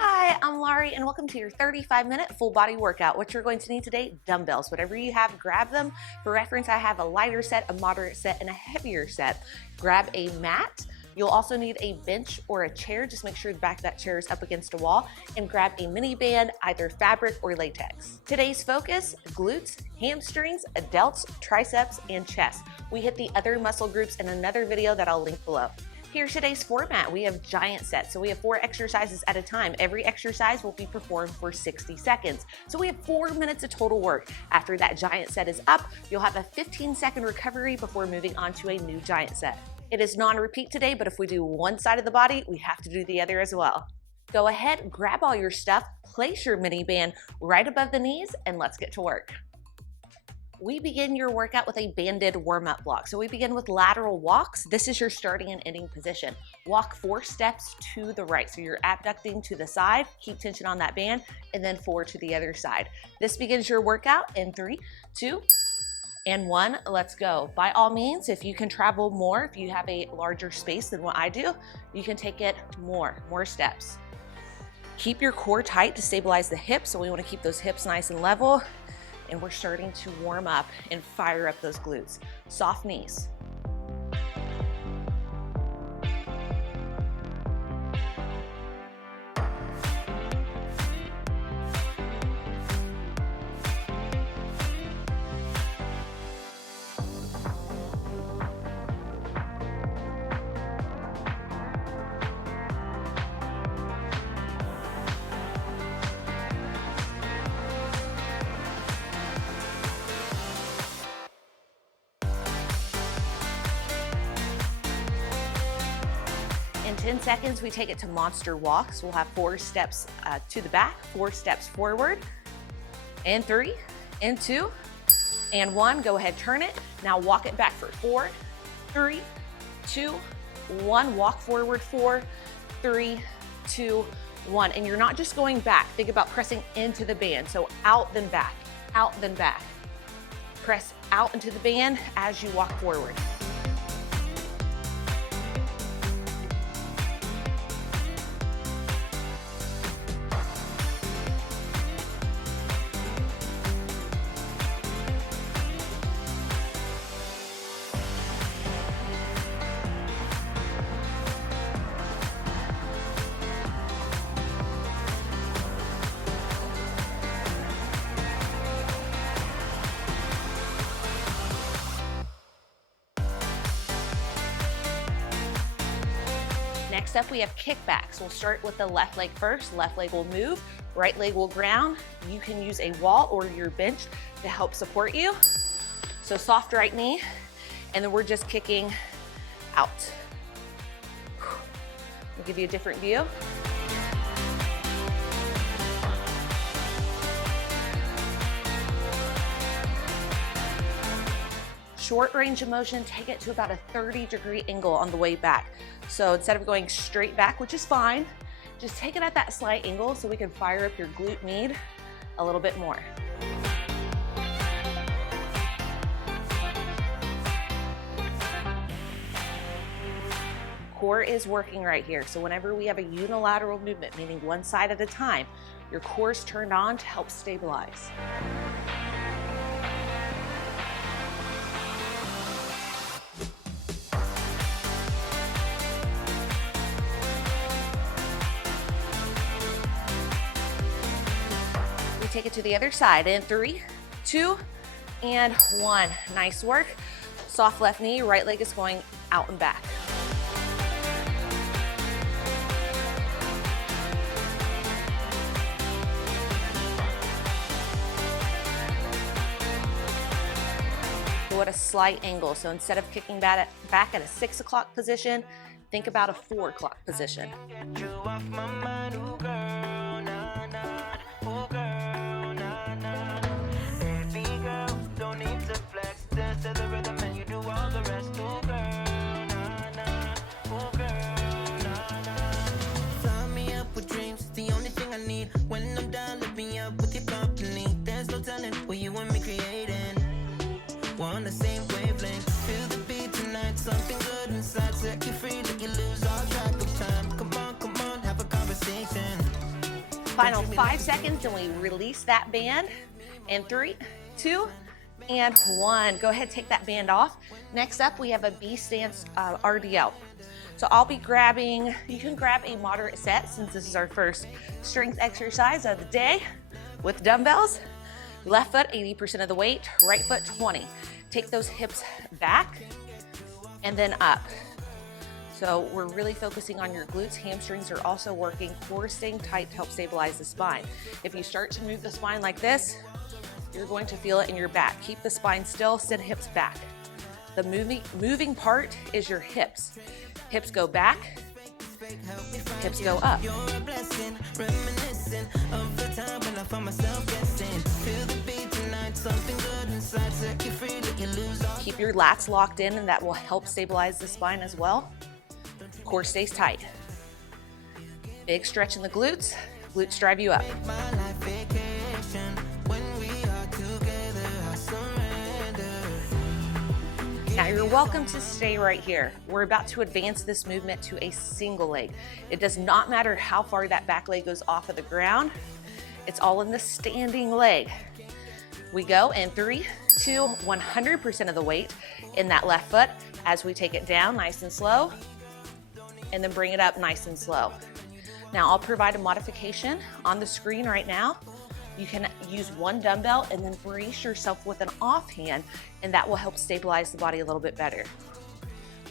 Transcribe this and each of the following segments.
Hi, I'm Larie and welcome to your 35-minute full body workout. What you're going to need today, dumbbells. Whatever you have, grab them. For reference, I have a lighter set, a moderate set, and a heavier set. Grab a mat. You'll also need a bench or a chair. Just make sure the back of that chair is up against a wall, and grab a mini band, either fabric or latex. Today's focus, glutes, hamstrings, delts, triceps, and chest. We hit the other muscle groups in another video that I'll link below. Here's today's format. We have giant sets, so we have 4 exercises at a time. Every exercise will be performed for 60 seconds. So we have 4 minutes of total work. After that giant set is up, you'll have a 15-second recovery before moving on to a new giant set. It is non-repeat today, but if we do one side of the body, we have to do the other as well. Go ahead, grab all your stuff, place your mini band right above the knees, and let's get to work. We begin your workout with a banded warm-up block. So we begin with lateral walks. This is your starting and ending position. Walk 4 steps to the right. So you're abducting to the side, keep tension on that band, and then 4 to the other side. This begins your workout in 3, 2, and 1. Let's go. By all means, if you can travel more, if you have a larger space than what I do, you can take it more steps. Keep your core tight to stabilize the hips. So we want to keep those hips nice and level. And we're starting to warm up and fire up those glutes. Soft knees. In 10 seconds, we take it to monster walks. We'll have 4 steps to the back, 4 steps forward, and 3, and 2, and 1. Go ahead, turn it. Now walk it back for 4, 3, 2, 1. Walk forward, 4, 3, 2, 1. And you're not just going back. Think about pressing into the band. So out, then back, out, then back. Press out into the band as you walk forward. Next up, we have kickbacks. We'll start with the left leg first. Left leg will move, right leg will ground. You can use a wall or your bench to help support you. So soft right knee, and then we're just kicking out. I'll give you a different view. Short range of motion, take it to about a 30-degree angle on the way back. So instead of going straight back, which is fine, just take it at that slight angle so we can fire up your glute med a little bit more. Core is working right here. So whenever we have a unilateral movement, meaning one side at a time, your core is turned on to help stabilize. Take it to the other side in 3, 2, and 1. Nice work. Soft left knee, right leg is going out and back. So at a slight angle. So instead of kicking back at a 6 o'clock position, think about a 4 o'clock position. need. When I'm done, lift me up with your company. There's no telling what you want me creating. We're on the same wavelength. Feel the beat tonight. Something good inside. Set you free, let you lose all track of time. Come on, have a conversation. Final 5 seconds and we release that band. In 3, 2, and 1. Go ahead, take that band off. Next up, we have a B-stance RDL. So I'll be grabbing, you can grab a moderate set since this is our first strength exercise of the day with dumbbells. Left foot, 80% of the weight, right foot, 20. Take those hips back and then up. So we're really focusing on your glutes. Hamstrings are also working. Core staying tight to help stabilize the spine. If you start to move the spine like this, you're going to feel it in your back. Keep the spine still, send hips back. The moving part is your hips. Hips go back, hips go up. Keep your lats locked in and that will help stabilize the spine as well. Core stays tight. Big stretch in the glutes. Glutes drive you up. Now you're welcome to stay right here. We're about to advance this movement to a single leg. It does not matter how far that back leg goes off of the ground. It's all in the standing leg. We go in 3, 2, 100% of the weight in that left foot as we take it down nice and slow and then bring it up nice and slow. Now I'll provide a modification on the screen right now. You can use one dumbbell and then brace yourself with an offhand, and that will help stabilize the body a little bit better.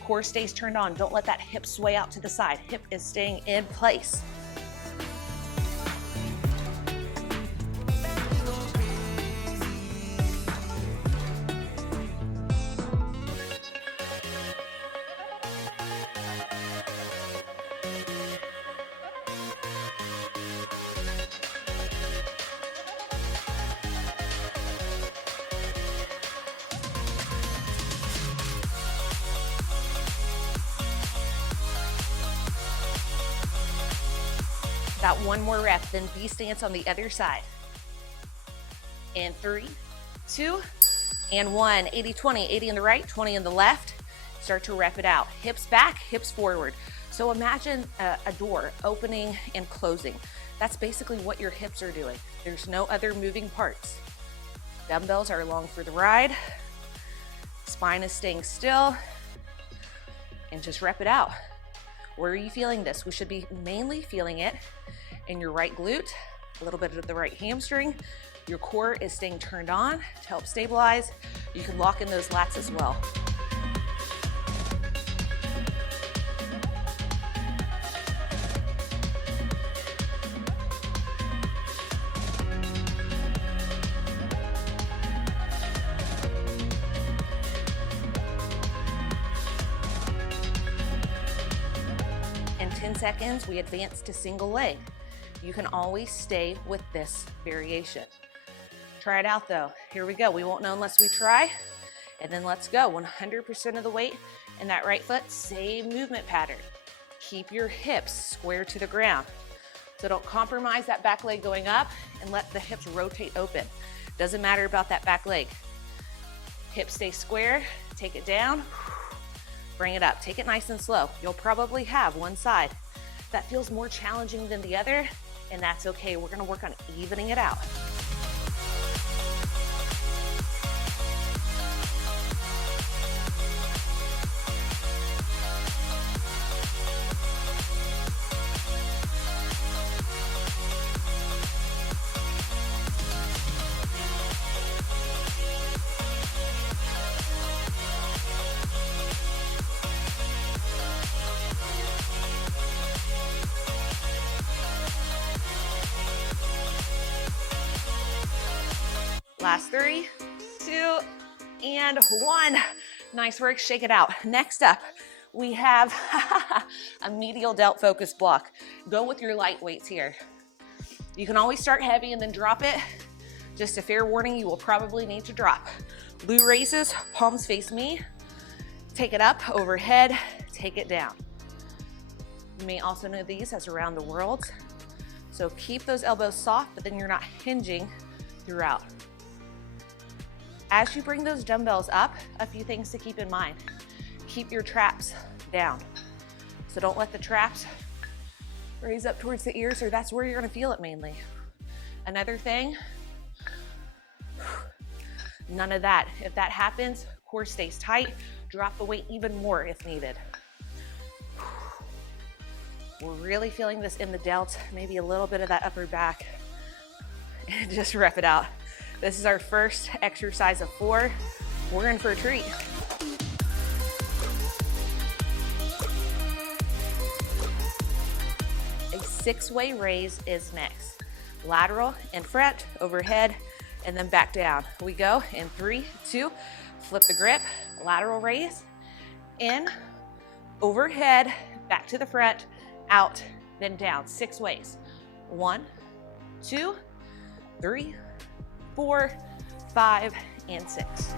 Core stays turned on. Don't let that hip sway out to the side. Hip is staying in place. Got one more rep, then B-stance on the other side. And 3, 2, and 1. 80-20, 80 in the right, 20 in the left. Start to rep it out. Hips back, hips forward. So imagine a door opening and closing. That's basically what your hips are doing. There's no other moving parts. Dumbbells are along for the ride. Spine is staying still. And just rep it out. Where are you feeling this? We should be mainly feeling it in your right glute, a little bit of the right hamstring. Your core is staying turned on to help stabilize. You can lock in those lats as well. In 10 seconds, we advance to single leg. You can always stay with this variation. Try it out though. Here we go. We won't know unless we try. And then let's go. 100% of the weight in that right foot, same movement pattern. Keep your hips square to the ground. So don't compromise that back leg going up and let the hips rotate open. Doesn't matter about that back leg. Hips stay square, take it down, bring it up. Take it nice and slow. You'll probably have one side that feels more challenging than the other, and that's okay. We're gonna work on evening it out. Last 3, 2, and 1. Nice work, shake it out. Next up, we have a medial delt focus block. Go with your light weights here. You can always start heavy and then drop it. Just a fair warning, you will probably need to drop. Glute raises, palms face me. Take it up, overhead, take it down. You may also know these as around the world. So keep those elbows soft, but then you're not hinging throughout. As you bring those dumbbells up, a few things to keep in mind. Keep your traps down. So don't let the traps raise up towards the ears, or that's where you're gonna feel it mainly. Another thing, none of that. If that happens, core stays tight, drop the weight even more if needed. We're really feeling this in the delts, maybe a little bit of that upper back, and just rep it out. This is our first exercise of 4. We're in for a treat. A 6-way raise is next. Lateral in front, overhead, and then back down. We go in 3, 2, flip the grip, lateral raise, in, overhead, back to the front, out, then down. 6 ways. 1, 2, 3, 4, 5, and 6.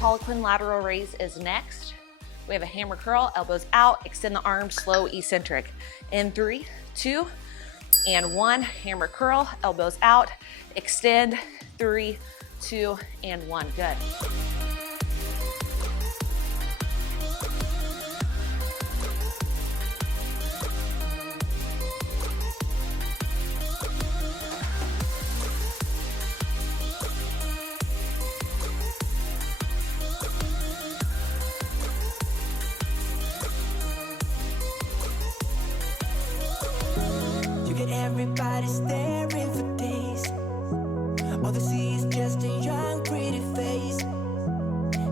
Harlequin lateral raise is next. We have a hammer curl, elbows out, extend the arms, slow eccentric. In 3, 2, and 1, hammer curl, elbows out, extend, 3, 2, and 1, good. Everybody staring for days. All they see is just a young, pretty face.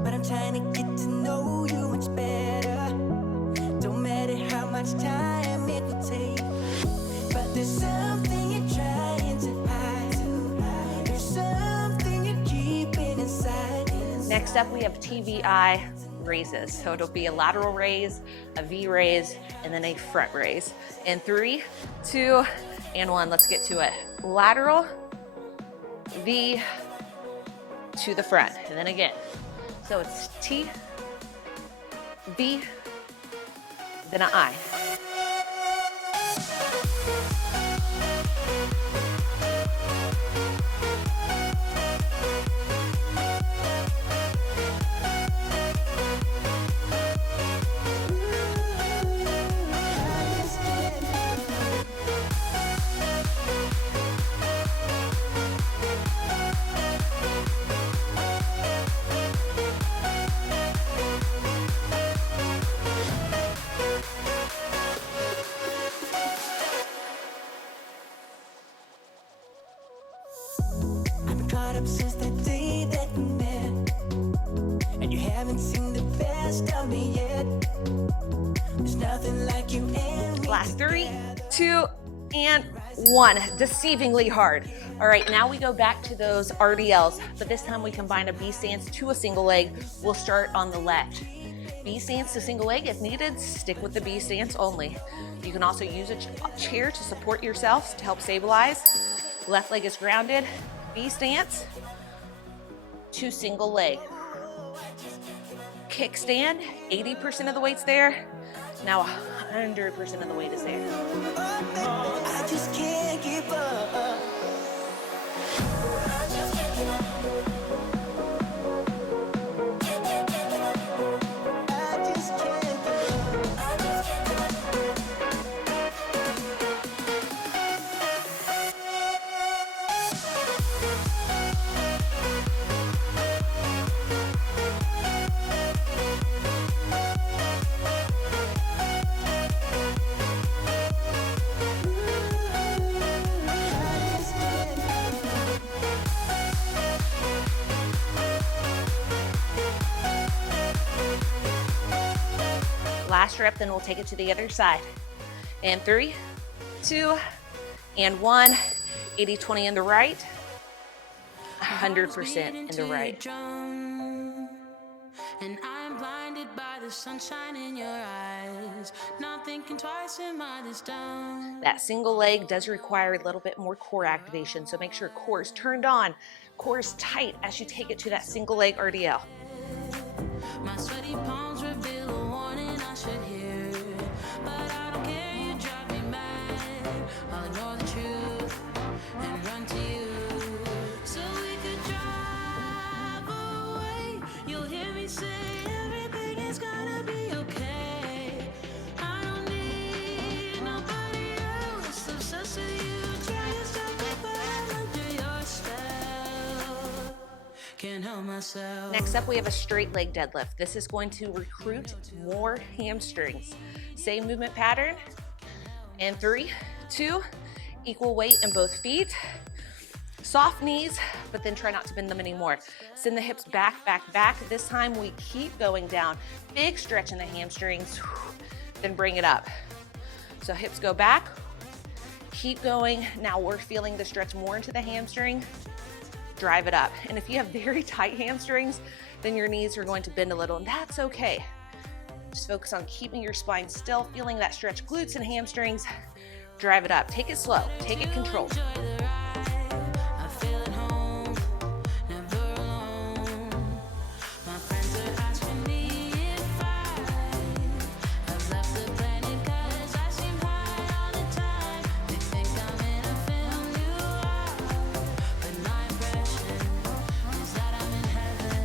But I'm trying to get to know you much better. Don't matter how much time it will take. But there's something you're trying to hide. There's something you're keeping inside. Next up, we have TVI raises. So it'll be a lateral raise, a V raise, and then a front raise. In 3, 2, and 1, let's get to it. Lateral, V, to the front, and then again. So it's T, V, then an I. Since the day that we met, and you haven't seen the best of me yet. There's nothing like you and me. Last 3, 2, and 1. Deceivingly hard. All right, now we go back to those RDLs, but this time we combine a B stance to a single leg. We'll start on the left. B stance to single leg. If needed, stick with the B stance only. You can also use a chair to support yourself to help stabilize. Left leg is grounded. B stance to single leg. Kickstand, 80% of the weight's there. Now 100% of the weight is there. I just can't give up. Last rep, then we'll take it to the other side. And 3, 2, and 1. 80-20 in the right, 100% in the right. And I'm blinded by the sunshine in your eyes. Not thinking twice, am I this dumb? That single leg does require a little bit more core activation, so make sure core is turned on, core is tight as you take it to that single leg RDL. My sweaty palms reveal a warning I should hear, but I don't care, you drive me mad. I'll ignore the truth and run to you, so we could drive away. You'll hear me say everything is gonna be okay. I don't need nobody else. Obsessed with you, try to stop me, but I'm under your spell. Can't help myself. Next up, we have a straight leg deadlift. This is going to recruit more hamstrings. Same movement pattern. And 3, 2, equal weight in both feet. Soft knees, but then try not to bend them anymore. Send the hips back, back, back. This time we keep going down. Big stretch in the hamstrings, then bring it up. So hips go back, keep going. Now we're feeling the stretch more into the hamstring. Drive it up. And if you have very tight hamstrings, then your knees are going to bend a little, and that's okay. Just focus on keeping your spine still, feeling that stretch, glutes and hamstrings. Drive it up. Take it slow. Take it controlled.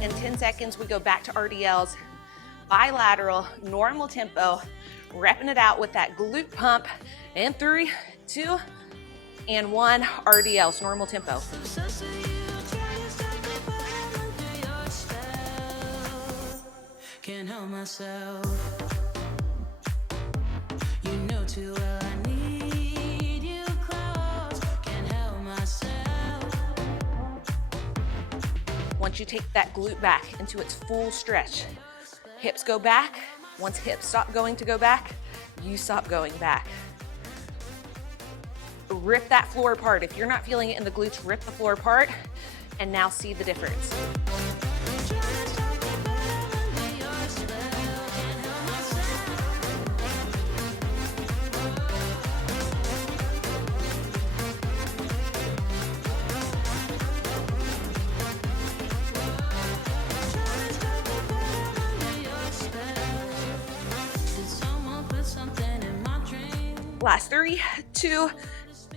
In 10 seconds, we go back to RDLs, bilateral, normal tempo, repping it out with that glute pump. And 3, 2, and 1, RDLs, normal tempo. Can't help myself. You know too well I need you close. Can't help myself. Once you take that glute back into its full stretch, hips go back. Once hips stop going to go back, you stop going back. Rip that floor apart. If you're not feeling it in the glutes, rip the floor apart, and now see the difference. Last 3, 2,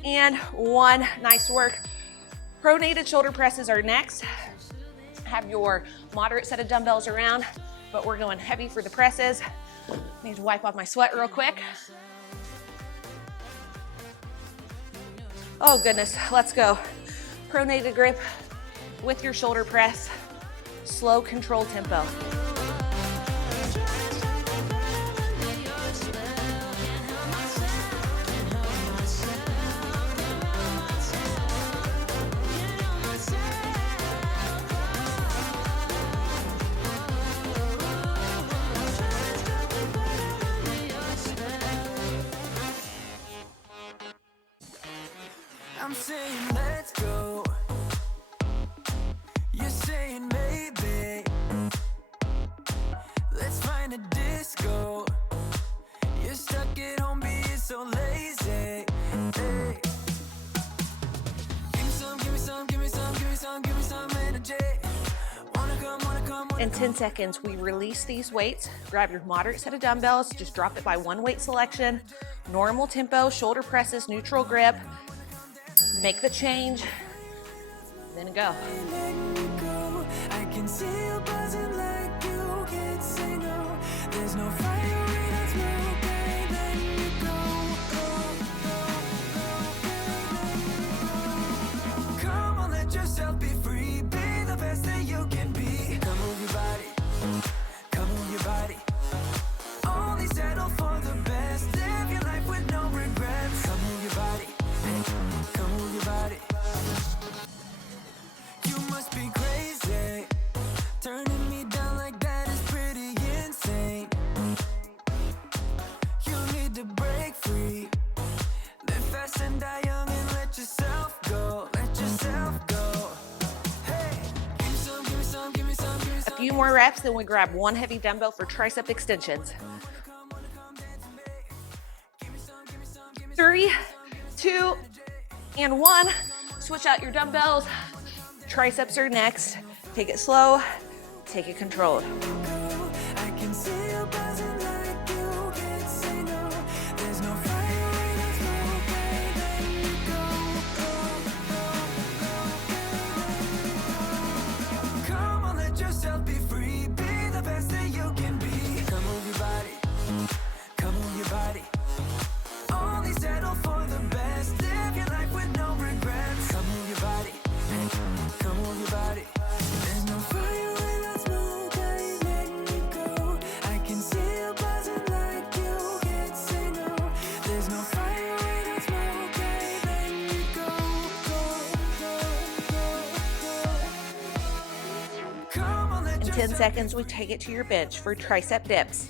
and 1. Nice work. Pronated shoulder presses are next. Have your moderate set of dumbbells around, but we're going heavy for the presses. Need to wipe off my sweat real quick. Oh goodness, let's go. Pronated grip with your shoulder press. Slow, controlled tempo. I'm saying let's go. You're saying maybe. Let's find a disco. You're stuck at home being so lazy. Hey. Give me some, give me some, give me some, give me some, give me some energy. Wanna come. In 10 seconds, we release these weights. Grab your moderate set of dumbbells. Just drop it by one weight selection. Normal tempo, shoulder presses, neutral grip. Make the change, then go. I can see you buzzing like you can't say no. There's no fire in us, okay, let me go. Come on, let yourself be free. Be the best that you can be. Come move your body. Come move your body. Only settle for the best. Live your life with no regrets. Come move your body. Come move your body. You must be crazy. Turning me down like that is pretty insane. more reps, then we grab one heavy dumbbell for tricep extensions. 3, 2, and 1. Switch out your dumbbells. Triceps are next. Take it slow, take it controlled. In 10 seconds, we take it to your bench for tricep dips.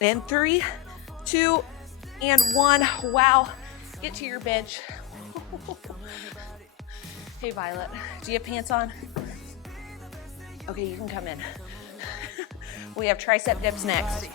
In 3, 2, and 1. Wow. Get to your bench. Hey, Violet, do you have pants on? Okay, you can come in. We have tricep dips next.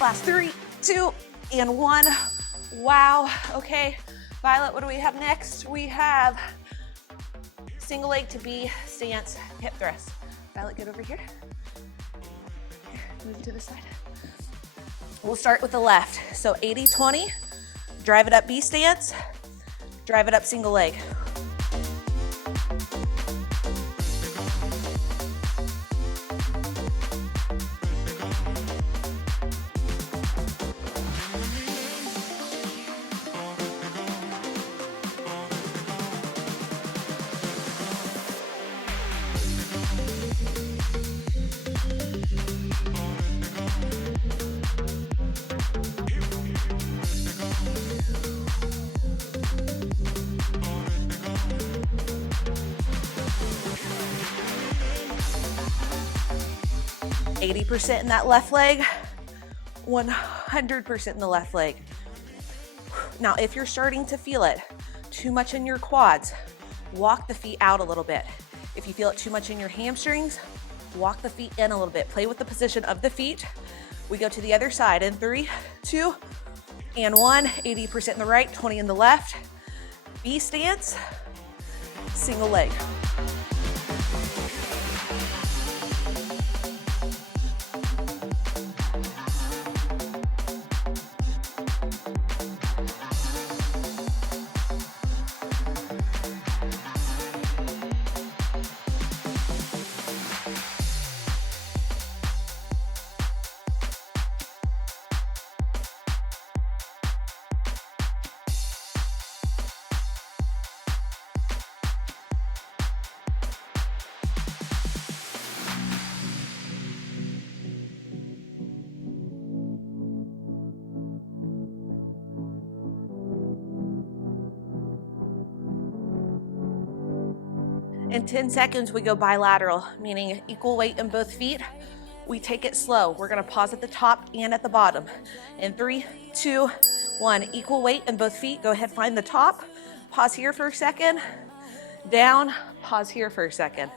Last 3, 2, and 1. Wow. Okay, Violet, what do we have next? We have single leg to B stance hip thrust. Violet, get over here. Move to the side. We'll start with the left. So 80-20, drive it up B stance, drive it up single leg. 80% in that left leg, 100% in the left leg. Now, if you're starting to feel it too much in your quads, walk the feet out a little bit. If you feel it too much in your hamstrings, walk the feet in a little bit. Play with the position of the feet. We go to the other side in 3, 2, and 1. 80% in the right, 20 in the left. B stance, single leg. In 10 seconds, we go bilateral, meaning equal weight in both feet. We take it slow. We're gonna pause at the top and at the bottom. In 3, 2, 1, equal weight in both feet. Go ahead, find the top. Pause here for a second. Down, pause here for a second.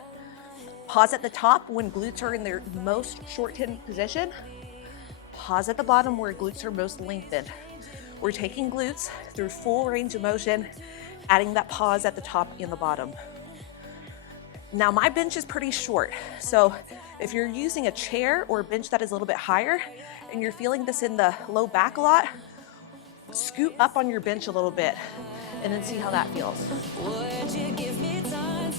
Pause at the top when glutes are in their most shortened position. Pause at the bottom where glutes are most lengthened. We're taking glutes through full range of motion, adding that pause at the top and the bottom. Now my bench is pretty short, so if you're using a chair or a bench that is a little bit higher and you're feeling this in the low back a lot, scoot up on your bench a little bit and then see how that feels. Would you give me time?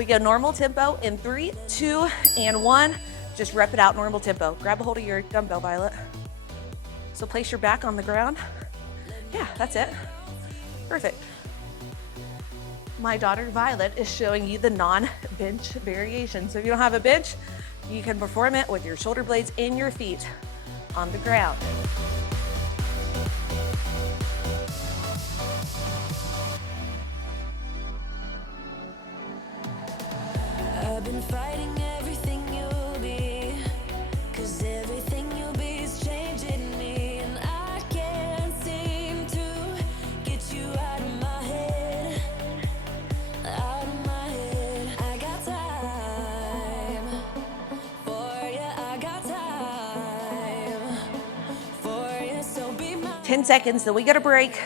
We go normal tempo in 3, 2, and 1. Just rep it out, normal tempo. Grab a hold of your dumbbell, Violet. So place your back on the ground. Yeah, that's it. Perfect. My daughter Violet is showing you the non-bench variation. So if you don't have a bench, you can perform it with your shoulder blades in your feet on the ground. I've been fighting everything you'll be, 'cause everything you'll be is changing me, and I can't seem to get you out of my head, out of my head. I got time for you, I got time for you, so be mine. 10 seconds, then we get a break.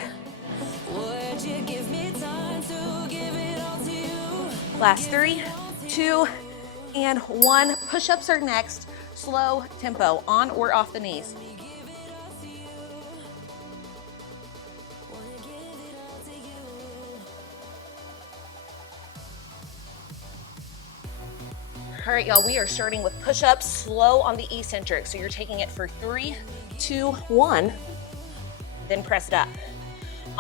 Would you give me time to give it all to you? Last 3, 2, and 1. Push-ups are next. Slow tempo, on or off the knees. All right, y'all, we are starting with push-ups, slow on the eccentric. So you're taking it for 3, 2, 1, then press it up.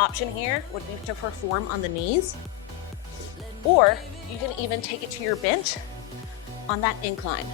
Option here would be to perform on the knees, or you can even take it to your bench on that incline.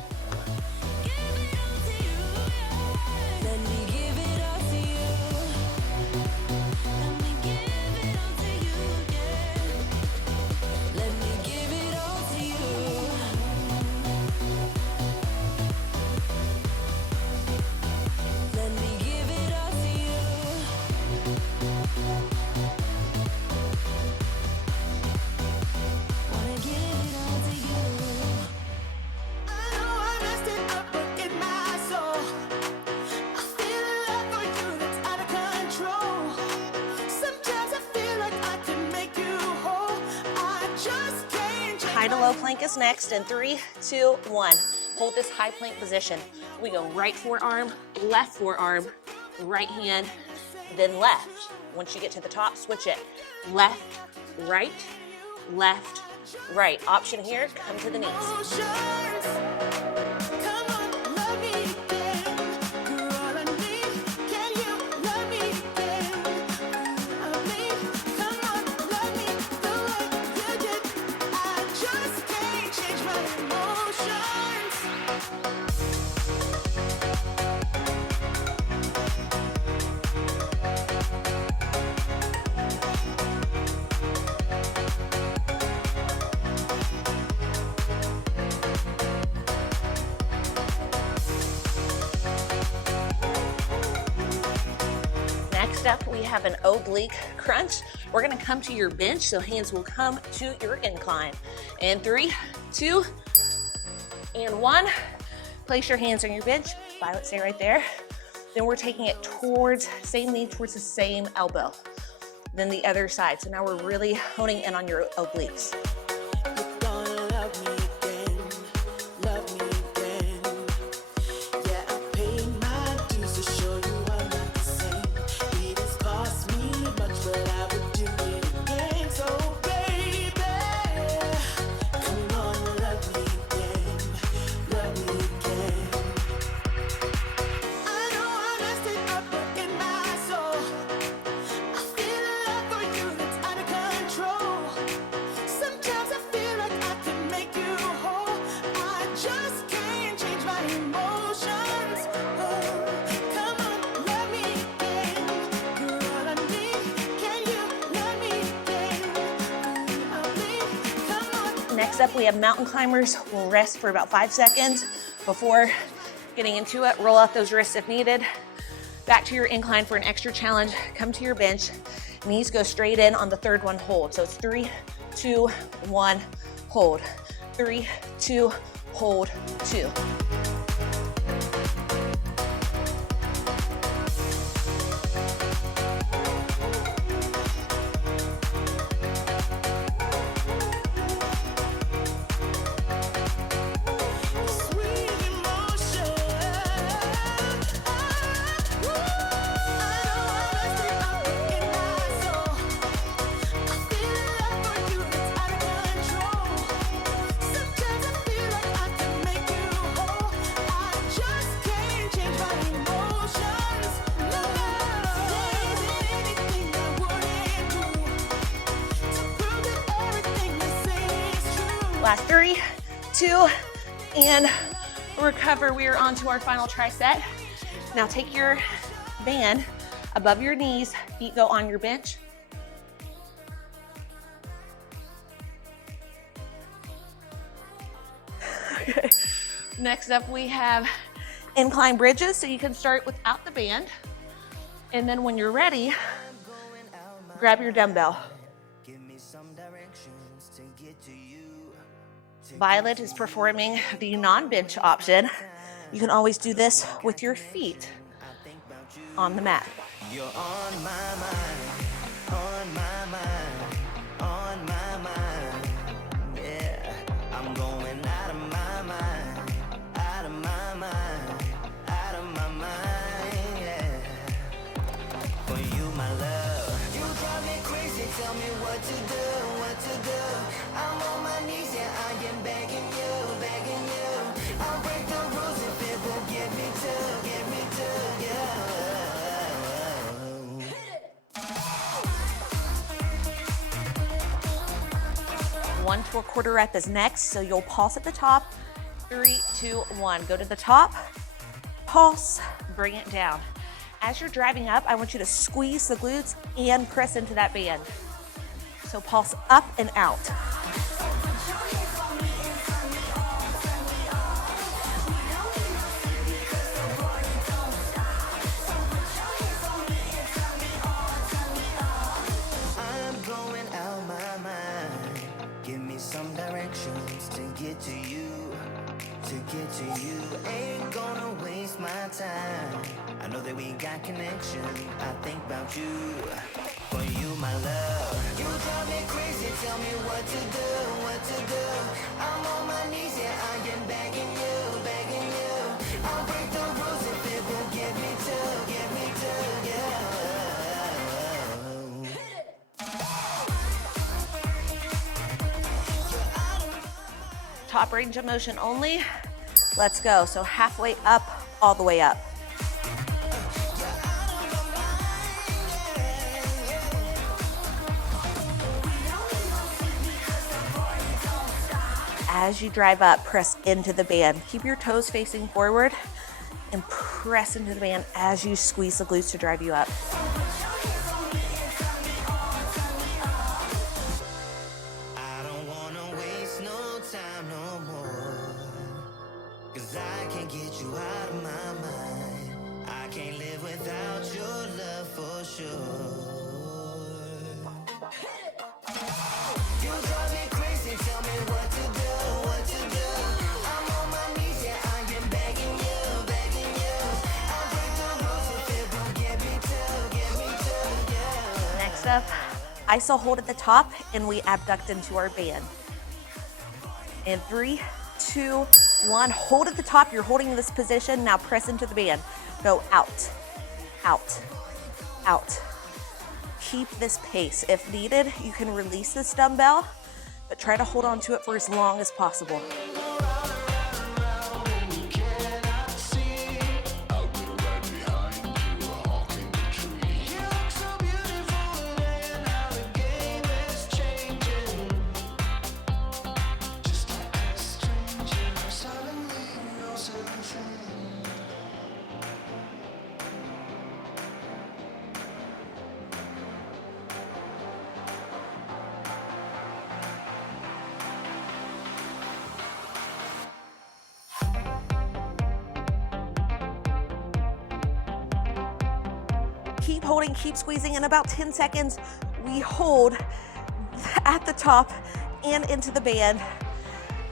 High to low plank is next in 3, 2, 1. Hold this high plank position. We go right forearm, right hand, then left. Once you get to the top, switch it. Left, right, left, right. Option here, come to the knees. Next up, we have an oblique crunch. We're gonna come to your bench, so hands will come to your incline. In 3, 2, and 1. Place your hands on your bench. Violet, stay right there. Then we're taking it towards, same knee towards the same elbow. Then the other side. So now we're really honing in on your obliques. Next up, we have mountain climbers. We'll rest for about 5 seconds before getting into it. Roll out those wrists if needed. Back to your incline for an extra challenge. Come to your bench. Knees go straight in on the third one, hold. So it's 3, 2, 1, hold. 3, 2, hold, 2. Last 3, 2, and recover. We are on to our final tricep. Now take your band above your knees, feet go on your bench. Okay. Next up we have incline bridges, so you can start without the band. And then when you're ready, grab your dumbbell. Violet is performing the non-bench option. You can always do this with your feet on the mat. You're on my mind, on my mind, on my mind. Yeah, I'm going out of my mind, out of my mind, out of my mind. Yeah, for you, my love. You drive me crazy, tell me what to do, what to do. I'm on my knees, yeah, I am begging you, begging you. I'll break the rules if it will get me to, yeah. 1 1/4 rep is next, so you'll pulse at the top. 3, 2, 1. Go to the top, pulse, bring it down. As you're driving up, I want you to squeeze the glutes and press into that band. So pulse up and out. I'm going out my mind. Give me some directions to get to you, to get to you. Ain't gonna waste my time. I know that we got connection. I think about you, for you, my love. You drive me crazy, tell me what to do, what to do. I'm on my knees, yeah, I am begging you, begging you. I'll break the rules if it will get me to, yeah. Top range of motion only. Let's go. So halfway up, all the way up. As you drive up, press into the band. Keep your toes facing forward and press into the band as you squeeze the glutes to drive you up. I don't wanna waste no time no more, 'cause I can't get you out of my mind. I can't live without your love for sure. You drive me crazy, tell me what to do, what to do. I'm on my knees, yeah, I am begging you, begging you. I'll break the rules if it will get me to, yeah. Next up, iso hold at the top, and we abduct into our band. And 3, 2, 1. Hold at the top. You're holding this position. Now press into the band. Go out, out, out. Keep this pace. If needed, you can release this dumbbell, but try to hold on to it for as long as possible. Keep holding, keep squeezing. In about 10 seconds, we hold at the top and into the band.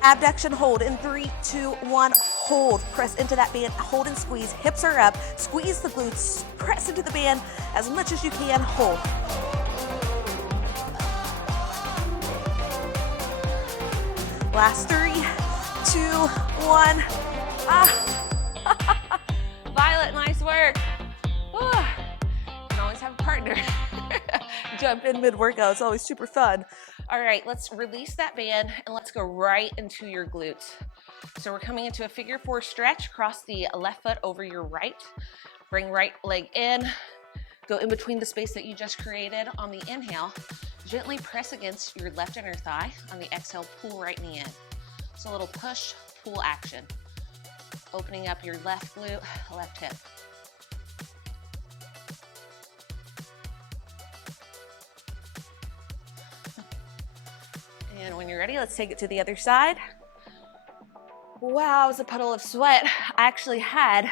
Abduction hold in 3, 2, 1, hold. Press into that band, hold and squeeze. Hips are up, squeeze the glutes, press into the band as much as you can, hold. Last 3, 2, 1. Violet, nice work. You can always have a partner. Jump in mid-workout, it's always super fun. All right, let's release that band and let's go right into your glutes. So we're coming into a figure 4 stretch. Cross the left foot over your right. Bring right leg in. Go in between the space that you just created on the inhale. Gently press against your left inner thigh. On the exhale, pull right knee in. So a little push, pull action. Opening up your left glute, left hip. And when you're ready, let's take it to the other side. Wow, it was a puddle of sweat. I actually had,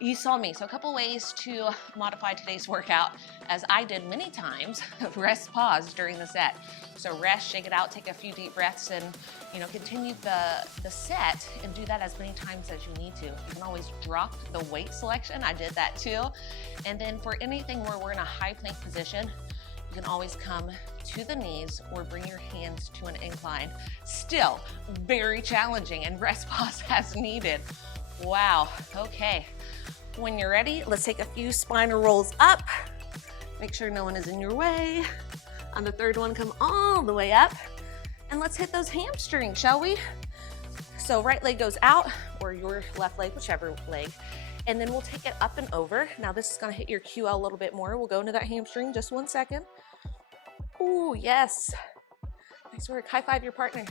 you saw me, so a couple ways to modify today's workout, as I did many times, rest, pause during the set. So rest, shake it out, take a few deep breaths, and continue the set, and do that as many times as you need to. You can always drop the weight selection. I did that too. And then for anything where we're in a high plank position, you can always come to the knees or bring your hands to an incline. Still very challenging, and rest, pause as needed. Wow, okay. When you're ready, let's take a few spinal rolls up. Make sure no one is in your way. On the third one, come all the way up. And let's hit those hamstrings, shall we? So right leg goes out, or your left leg, whichever leg. And then we'll take it up and over. Now this is gonna hit your QL a little bit more. We'll go into that hamstring, just 1 second. Ooh, yes. Nice work, high five your partner.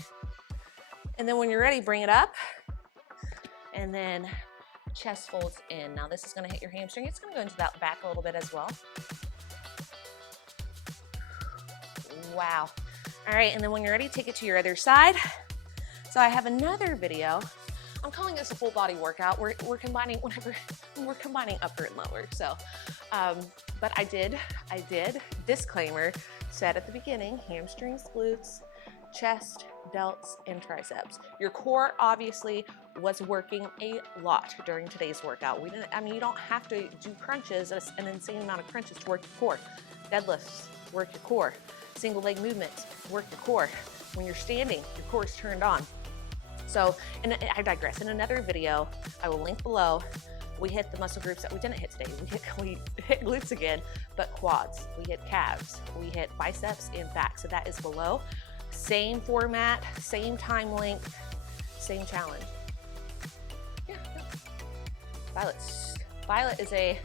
And then when you're ready, bring it up. And then chest folds in. Now this is gonna hit your hamstring. It's gonna go into that back a little bit as well. Wow. All right, and then when you're ready, take it to your other side. So I have another video. I'm calling this a full body workout. We're combining upper and lower. So, but I did, disclaimer, said at the beginning, hamstrings, glutes, chest, delts, and triceps. Your core obviously was working a lot during today's workout. You don't have to do crunches, an insane amount of crunches to work your core. Deadlifts, work your core. Single leg movements, work your core. When you're standing, your core is turned on. So, and I digress. In another video, I will link below, we hit the muscle groups that we didn't hit today. We hit glutes again, but quads. We hit calves. We hit biceps and back. So that is below. Same format, same time length, same challenge. Yeah. Violet is a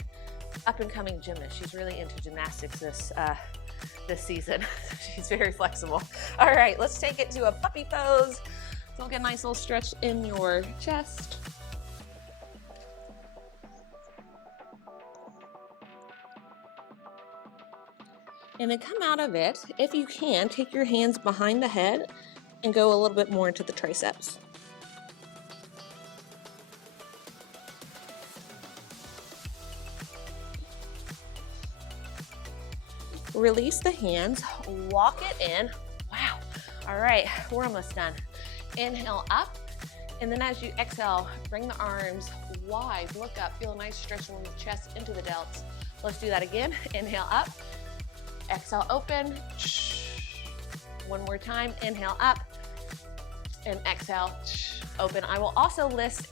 up and coming gymnast. She's really into gymnastics this season. She's very flexible. All right, let's take it to a puppy pose. So get a nice little stretch in your chest. And then come out of it, if you can, take your hands behind the head and go a little bit more into the triceps. Release the hands, walk it in. Wow. All right, we're almost done. Inhale up, and then as you exhale, bring the arms wide, look up, feel a nice stretch from the chest into the delts. Let's do that again. Inhale up, exhale open. One more time, inhale up, and exhale open. I will also list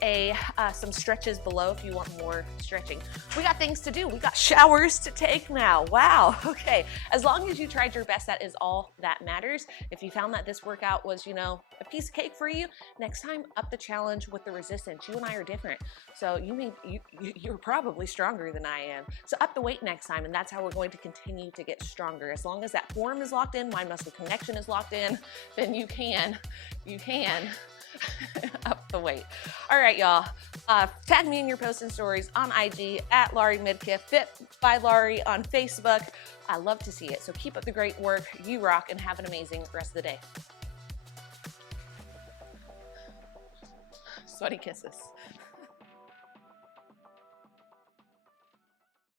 some stretches below if you want more stretching. We got things to do. We got showers to take now. Wow. Okay. As long as you tried your best, that is all that matters. If you found that this workout was, a piece of cake for you, next time up the challenge with the resistance. You and I are different. So you're probably stronger than I am. So up the weight next time, and that's how we're going to continue to get stronger. As long as that form is locked in, mind muscle connection is locked in, then you can up the weight. All right, y'all. Tag me in your posts and stories on IG at Larie Midkiff, Fit by Larie on Facebook. I love to see it. So keep up the great work. You rock, and have an amazing rest of the day. Sweaty kisses.